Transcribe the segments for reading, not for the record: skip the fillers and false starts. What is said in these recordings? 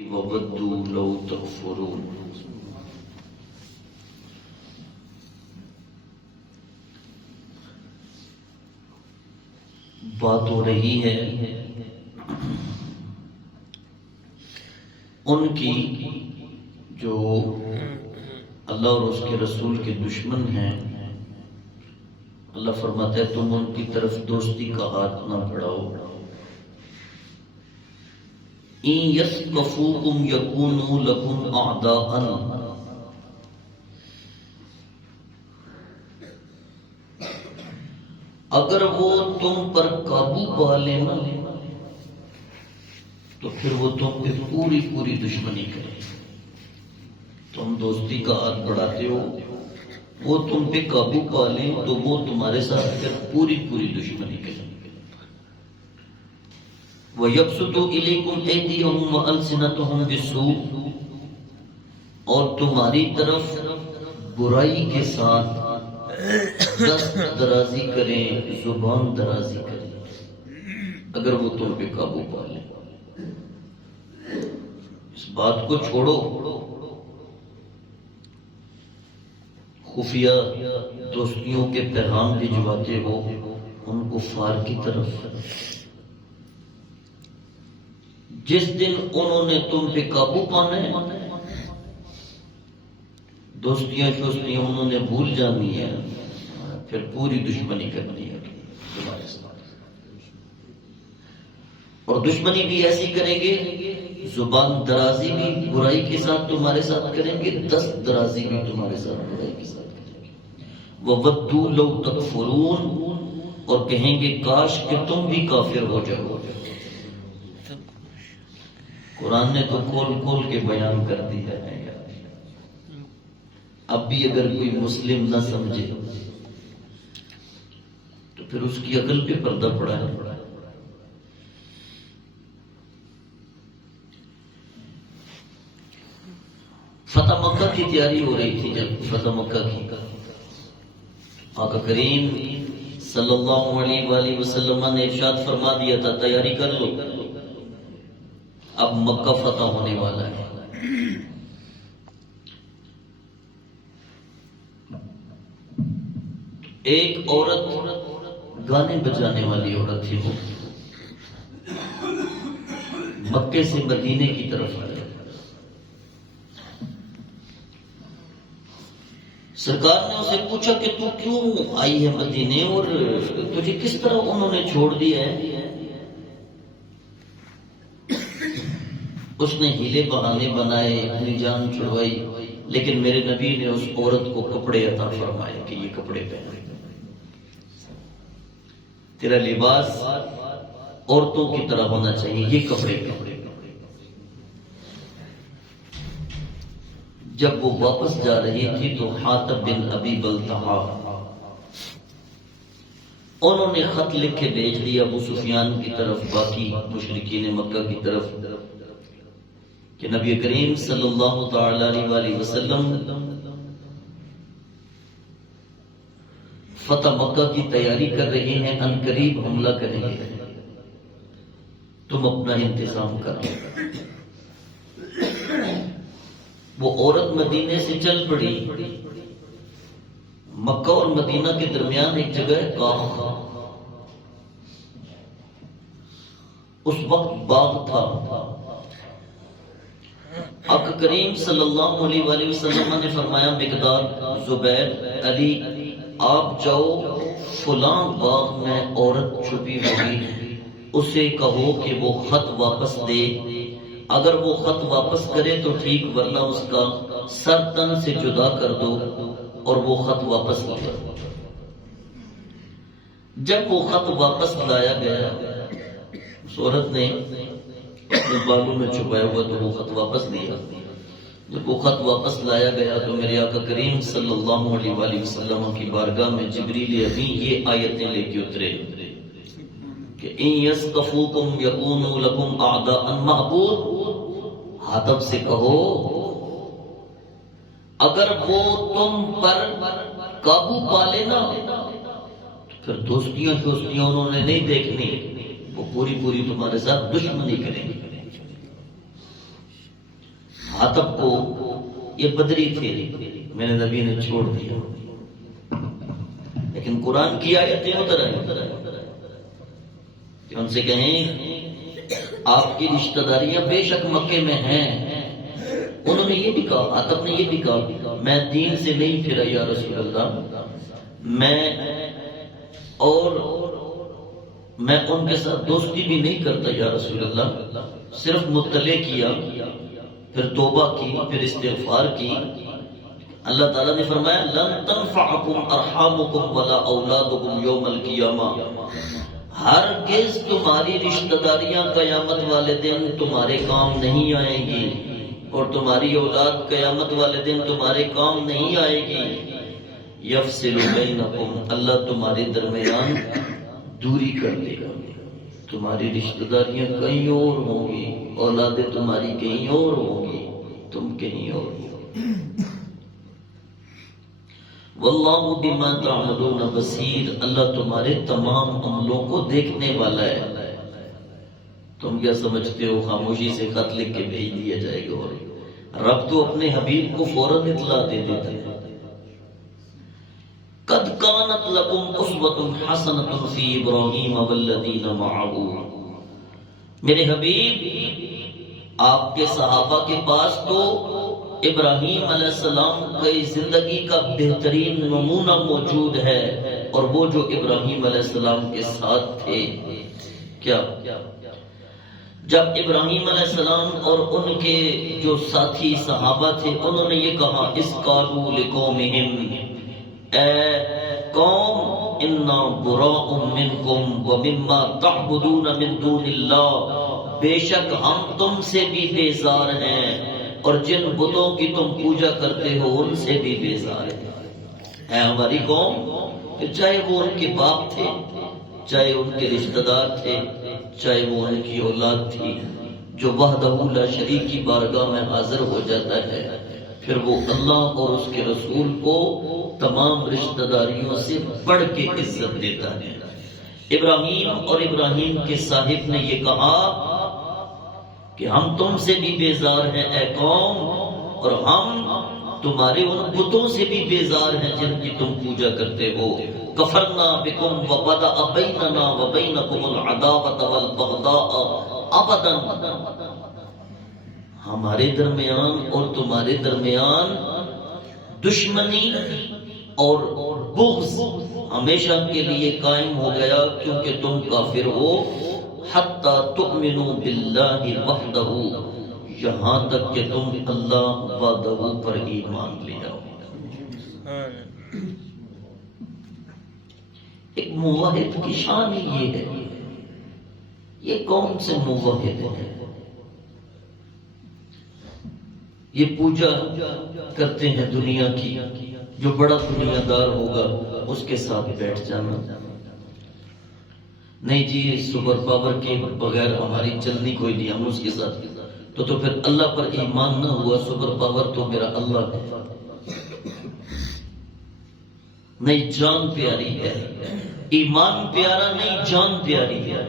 وَوَدُّوا لَوْ تَكْفُرُونَ۔ بات ہو رہی ہے ان کی جو اللہ اور اس کے رسول کے دشمن ہیں۔ اللہ فرماتا ہے تم ان کی طرف دوستی کا ہاتھ نہ بڑھاؤ۔ إِن يَثْقَفُوكُمْ يَكُونُوا لَكُمْ أَعْدَاءً، اگر وہ تم پر قابو پا لینا تو پھر وہ تم پہ پوری دشمنی کرے۔ تم دوستی کا ہاتھ بڑھاتے ہو، وہ تم پہ قابو پا لیں تو وہ تمہارے ساتھ پھر پوری دشمنی کریں۔ وَيَبْسُطُوا إِلَيْكُمْ أَيْدِيَهُمْ وَأَلْسِنَتَهُمْ بِالسُّوءِ، اور تمہاری طرف برائی کے ساتھ دست درازی کریں، زبان درازی کریں، اگر وہ تم پہ قابو پا لیں۔ اس بات کو چھوڑو، خفیہ دوستیوں کے پیغام بھجواتے ہو ان کفار کی طرف۔ جس دن انہوں نے تم پہ قابو پانا ہے، دوستیاں شوستیاں انہوں نے بھول جانی ہے، پھر پوری دشمنی کرنی ہے تمہارے ساتھ۔ اور دشمنی بھی ایسی کریں گے، زبان درازی بھی برائی کے ساتھ تمہارے ساتھ کریں گے، دست درازی بھی تمہارے ساتھ برائی کے ساتھ کریں گے۔ وَوَدُّوا لَوْ تَكْفُرُونَ، اور کہیں گے کاش کہ تم بھی کافر ہو جاؤ۔ قرآن نے تو کھول کے بیان کر دیا ہے۔ اب بھی اگر کوئی مسلم نہ سمجھے تو پھر اس کی عقل پہ پردہ پڑا ہے۔ فتح مکہ کی تیاری ہو رہی تھی، جب فتح مکہ کی آقا کریم صلی اللہ علیہ وآلہ وسلم نے ارشاد فرما دیا تھا تیاری کر لو، اب مکہ فتح ہونے والا ہے۔ ایک عورت گانے بجانے والی عورت تھی، وہ مکے سے مدینے کی طرف آئی۔ سرکار نے اسے پوچھا کہ تو کیوں آئی ہے مدینے اور تجھے کس طرح انہوں نے چھوڑ دیا ہے؟ اس نے ہیلے بہانے بنائے، اپنی جان چھڑوائی، لیکن میرے نبی نے اس عورت کو کپڑے عطا فرمائے کہ یہ کپڑے پہن، تیرا لباس عورتوں کی طرح ہونا چاہیے، یہ کپڑے۔ جب وہ واپس جا رہی تھی تو حاطب بن ابی بلتعہ انہوں نے خط لکھ کے بھیج دیا ابو سفیان کی طرف، باقی مشرکین مکہ کی طرف، کہ نبی کریم صلی اللہ تعالی علیہ وسلم فتح مکہ کی تیاری کر رہے ہیں، ان قریب حملہ کریں گے، تم اپنا انتظام کرو۔ وہ عورت مدینے سے چل پڑی، مکہ اور مدینہ کے درمیان ایک جگہ ہے کاخ، اس وقت باغ تھا۔ آقا کریم صلی اللہ علیہ وآلہ وسلم نے فرمایا مقداد، زبیر، علی، آپ جاؤ فلاں باغ میں عورت چھپی ہوئی، اسے کہو کہ وہ خط واپس دے، اگر وہ خط واپس کرے تو ٹھیک، ورنہ اس کا سر تن سے جدا کر دو اور وہ خط واپس لے۔ جب وہ خط واپس لایا گیا، اس عورت نے اپنے بالوں میں چھپایا ہوا تو وہ خط واپس لیا۔ جب وہ خط واپس لایا گیا تو میرے آقا کریم صلی اللہ علیہ وآلہ وسلم کی بارگاہ میں جبریل امین یہ آیتیں لے کے اترے کہ ان یثقفوکم یکونوا لکم اعداء معبود، حاطب سے کہو اگر وہ تم پر قابو پا لینا پھر دوستیاں شوستیاں انہوں نے نہیں دیکھنی، وہ پوری تمہارے ساتھ دشمنی کریں گے۔ حطب کو یہ بدری تھے، میرے نبی نے چھوڑ دیا، لیکن قرآن کی آیتیں اتر آئی کہ ان سے کہیں آپ کی رشتہ داریاں بے شک مکے میں ہیں۔ انہوں نے یہ بھی کہا، حطب نے یہ بھی کہا میں دین سے نہیں پھرا یا رسول اللہ، میں ان کے ساتھ دوستی بھی نہیں کرتا یا رسول اللہ، صرف مطلع کیا، پھر توبہ کی، پھر استغفار کی۔ اللہ تعالیٰ نے فرمایا لن تنفعکم ارحامکم ولا اولادکم یوم القیامہ، ہرگز تمہاری رشتہ داریاں قیامت والے دن تمہارے کام نہیں آئیں گی، اور تمہاری اولاد قیامت والے دن تمہارے کام نہیں آئے گی۔ یفصل بینکم، اللہ تمہارے درمیان دوری کر دے گا، تمہاری رشتہ داریاں کہیں اور ہوں گی، اولادیں تمہاری کہیں اور ہوں گی، تم کہیں اور ہو۔ واللہ بما تعملون بصیر، اللہ تمہارے تمام عملوں کو دیکھنے والا ہے۔ تم کیا سمجھتے ہو خاموشی سے خط لکھ کے بھیج دیا جائے گا؟ اور رب تو اپنے حبیب کو فوراً اطلاع دے دیتے ہیں۔ قد کانت لکم اسوۃ حسنۃ فی ابراہیم والذین معہ، میرے حبیب آپ کے صحابہ کے پاس تو ابراہیم علیہ السلام کی زندگی کا بہترین نمونہ موجود ہے، اور وہ جو ابراہیم علیہ السلام کے ساتھ تھے۔ کیا جب ابراہیم علیہ السلام اور ان کے جو ساتھی صحابہ تھے انہوں نے یہ کہا اس قالوا لقومہم، اے قوم انا براء منکم ومما تعبدون من دون اللہ، بے شک ہم تم سے بھی بیزار ہیں اور جن بتوں کی تم پوجا کرتے ہو ان سے بھی بیزار ہے ہماری قوم، چاہے وہ ان کے باپ تھے، چاہے ان کے رشتہ دار تھے، چاہے وہ ان کی اولاد تھی۔ جو وحدہ لا شریک کی بارگاہ میں حاضر ہو جاتا ہے پھر وہ اللہ اور اس کے رسول کو تمام رشتہ داریوں سے بڑھ کے عزت دیتا ہے۔ ابراہیم اور ابراہیم کے صاحب نے یہ کہا کہ ہم تم سے بھی بیزار ہیں اے قوم، اور ہم تمہارے ان بتوں سے بھی بیزار ہیں جن کی تم پوجا کرتے ہو۔ کفرنا بکم وبدأ بیننا وبینکم العداوۃ والبغضاء ابدا، ہمارے درمیان اور تمہارے درمیان دشمنی اور بغض ہمیشہ کے لیے قائم ہو گیا کیونکہ تم کافر ہو، حتی تؤمنوا باللہ وحدہ، یہاں تک کہ تم اللہ وحدہ پر ایمان لے آؤ۔ ایک موحد کی شان یہ ہے، یہ کون سے موحد ہے؟ یہ پوجا کرتے ہیں دنیا کی، جو بڑا دنیا دار ہوگا اس کے ساتھ بیٹھ جانا، نہیں جی سپر پاور کے بغیر ہماری چلنی کوئی نہیں، ہم اس کے ساتھ تو پھر اللہ پر ایمان نہ ہوا، سپر پاور تو میرا اللہ ہے، نہیں جان پیاری ہے، ایمان پیارا نہیں جان پیاری ہے۔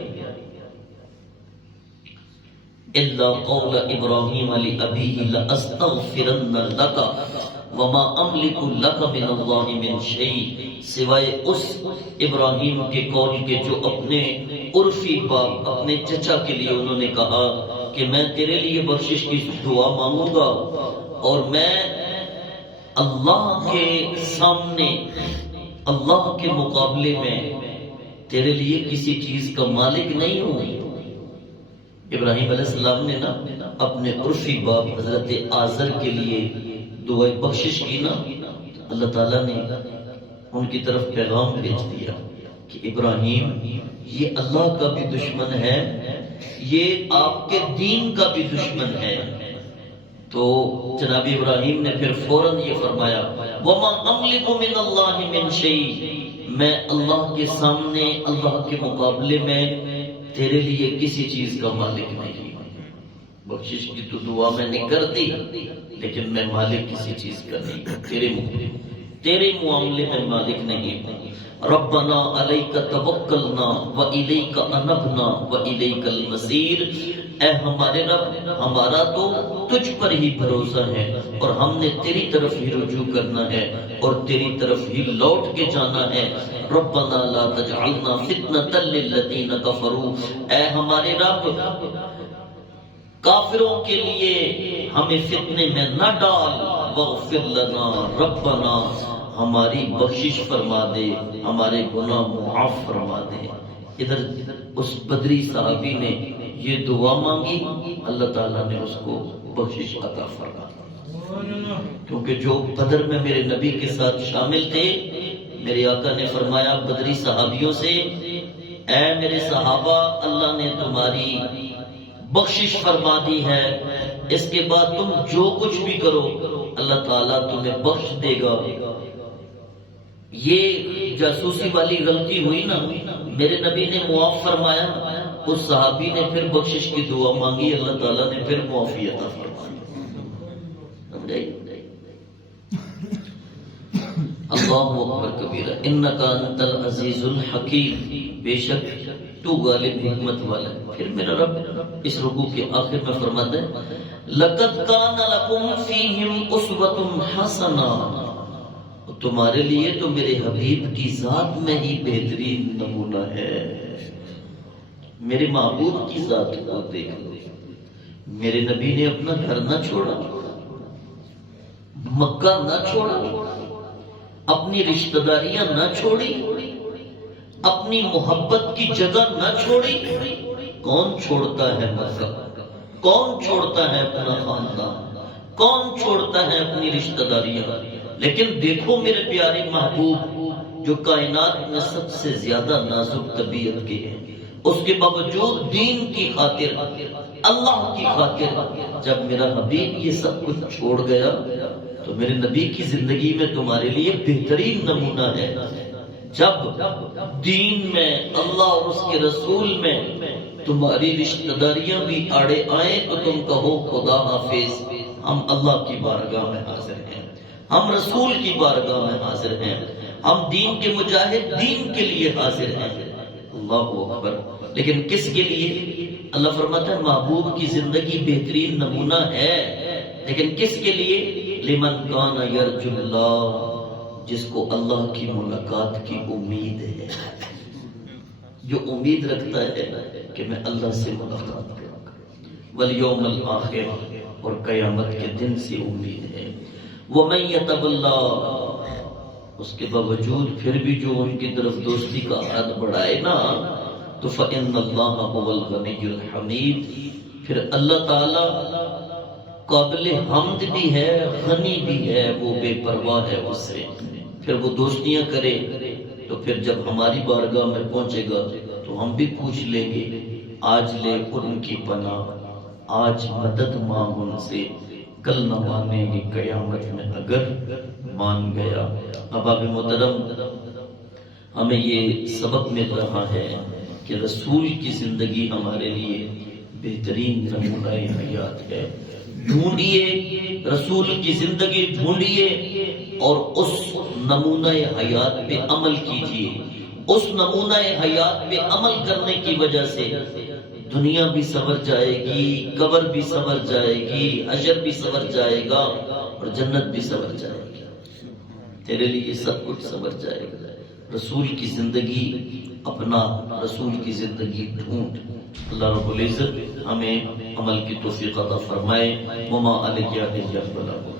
الا قول ابراہیم لابیہ لاستغفرن لک وما املک لک من اللہ من شیء، سوائے اس ابراہیم کے قول کے جو اپنے عرفی باپ اپنے چچا کے لیے انہوں نے کہا کہ میں تیرے لیے بخشش کی دعا مانگوں گا اور میں اللہ کے سامنے اللہ کے مقابلے میں تیرے لیے کسی چیز کا مالک نہیں ہوں۔ ابراہیم علیہ السلام نے نا اپنے عرفی باپ حضرت آزر کے لیے دعائے بخشش کی نا، اللہ تعالیٰ نے ان کی طرف پیغام بھیج دیا کہ ابراہیم یہ اللہ کا بھی دشمن ہے، یہ آپ کے دین کا بھی دشمن ہے۔ تو جناب ابراہیم نے پھر فوراً یہ فرمایا وَمَا أَمْلِكُ مِنَ اللَّهِ مِنْ شَيْءٍ، میں اللہ کے سامنے اللہ کے مقابلے میں تیرے لیے کسی چیز کا مالک نہیں، بخشش کی تو دعا میں نے کر دی لیکن میں مالک کسی چیز کا نہیں، تیرے معاملے میں مالک نہیں ہوں۔ ربنا علیک توکلنا و الیک انبنا و الیک المصیر، اے ہمارے رب ہمارا تو تجھ پر ہی بھروسہ ہے اور ہم نے تیری طرف ہی رجوع کرنا ہے اور تیری طرف ہی لوٹ کے جانا ہے. ربنا لا تجعلنا فتنة للذین کفروا، اے ہمارے رب کافروں کے لیے ہمیں فتنے میں نہ ڈال. واغفر لنا ربنا، ہماری بخشش فرما دے، ہمارے گناہ معاف فرما دے. ادھر اس بدری صحابی نے یہ دعا مانگی، اللہ تعالیٰ نے اس کو بخشش عطا فرما، کیونکہ جو بدر میں میرے نبی کے ساتھ شامل تھے، میرے آقا نے فرمایا بدری صحابیوں سے، اے میرے صحابہ اللہ نے تمہاری بخشش فرما دی ہے، اس کے بعد تم جو کچھ بھی کرو اللہ تعالیٰ تمہیں بخش دے گا. یہ جاسوسی والی غلطی ہوئی نا، میرے نبی نے معاف فرمایا، اس صحابی نے پھر بخشش کی دعا مانگی، اللہ تعالیٰ نے پھر معافی عطا فرمائی. اللہ اکبر کبیرہ، انک انت العزیز الحکیم، بے شک تو غالب حکمت والا. پھر میرا رب اس رکوع کے آخر میں فرماتا ہے لقد کان لکم فیہم اسوۃ حسنہ، تمہارے لیے تو میرے حبیب کی ذات میں ہی بہترین نمونہ ہے. میرے محبوب کی ذات کو دیکھ لو، میرے نبی نے اپنا گھر نہ چھوڑا، مکہ نہ چھوڑا، اپنی رشتہ داریاں نہ چھوڑی، اپنی محبت کی جگہ نہ چھوڑی. کون چھوڑتا ہے مکہ؟ کون چھوڑتا ہے اپنا خاندان؟ کون چھوڑتا ہے اپنی رشتہ داریاں؟ لیکن دیکھو میرے پیارے محبوب جو کائنات میں سب سے زیادہ نازک طبیعت کے ہیں، اس کے باوجود دین کی خاطر، اللہ کی خاطر جب میرا حبیب یہ سب کچھ چھوڑ گیا تو میرے نبی کی زندگی میں تمہارے لیے بہترین نمونہ ہے. جب دین میں اللہ اور اس کے رسول میں تمہاری رشتہ داریاں بھی آڑے آئیں تو تم کہو خدا حافظ، ہم اللہ کی بارگاہ میں حاضر ہیں، ہم رسول کی بارگاہ میں حاضر ہیں، ہم دین کے مجاہد دین کے لیے حاضر ہیں. اللہ اکبر. لیکن کس کے لیے؟ اللہ فرماتا ہے محبوب کی زندگی بہترین نمونہ ہے، لیکن کس کے لیے؟ لمن کان یرجو اللہ، جس کو اللہ کی ملاقات کی امید ہے، جو امید رکھتا ہے کہ میں اللہ سے ملاقات کروں گا، والیوم الآخر، اور قیامت کے دن سے امید ہے. وَمَن يَتَوَلَّ، اس کے باوجود پھر بھی جو ان کی طرف دوستی کا حد بڑھائے نا تو فَإِنَّ اللَّهَ هُوَ الْغَنِيُّ الْحَمِيدُ، پھر اللہ تعالی قابل حمد بھی ہے، غنی بھی ہے، وہ بے پرواہ ہے اس سے. پھر وہ دوستیاں کرے تو پھر جب ہماری بارگاہ میں پہنچے گا تو ہم بھی پوچھ لیں گے آج لے ان کی پناہ، آج مدد مانگ ان سے، کل نہ مانے گی قیامت میں اگر مان گیا. احباب محترم، ہمیں یہ سبق مل رہا ہے کہ رسول کی زندگی ہمارے لیے بہترین نمونہ حیات ہے. ڈھونڈیے رسول کی زندگی، ڈھونڈیے اور اس نمونہ حیات پہ عمل کیجیے. اس نمونہ حیات پہ عمل کرنے کی وجہ سے دنیا بھی سنور جائے گی، قبر بھی سنور جائے گی، حشر بھی سنور جائے گا اور جنت بھی سنور جائے گی. تیرے لیے سب کچھ سنور جائے گا. رسول کی زندگی اپنا، رسول کی زندگی ڈھونڈ. اللہ رب العزت ہمیں عمل کی توفیق عطا فرمائے. وما علیہ الا البلاغ.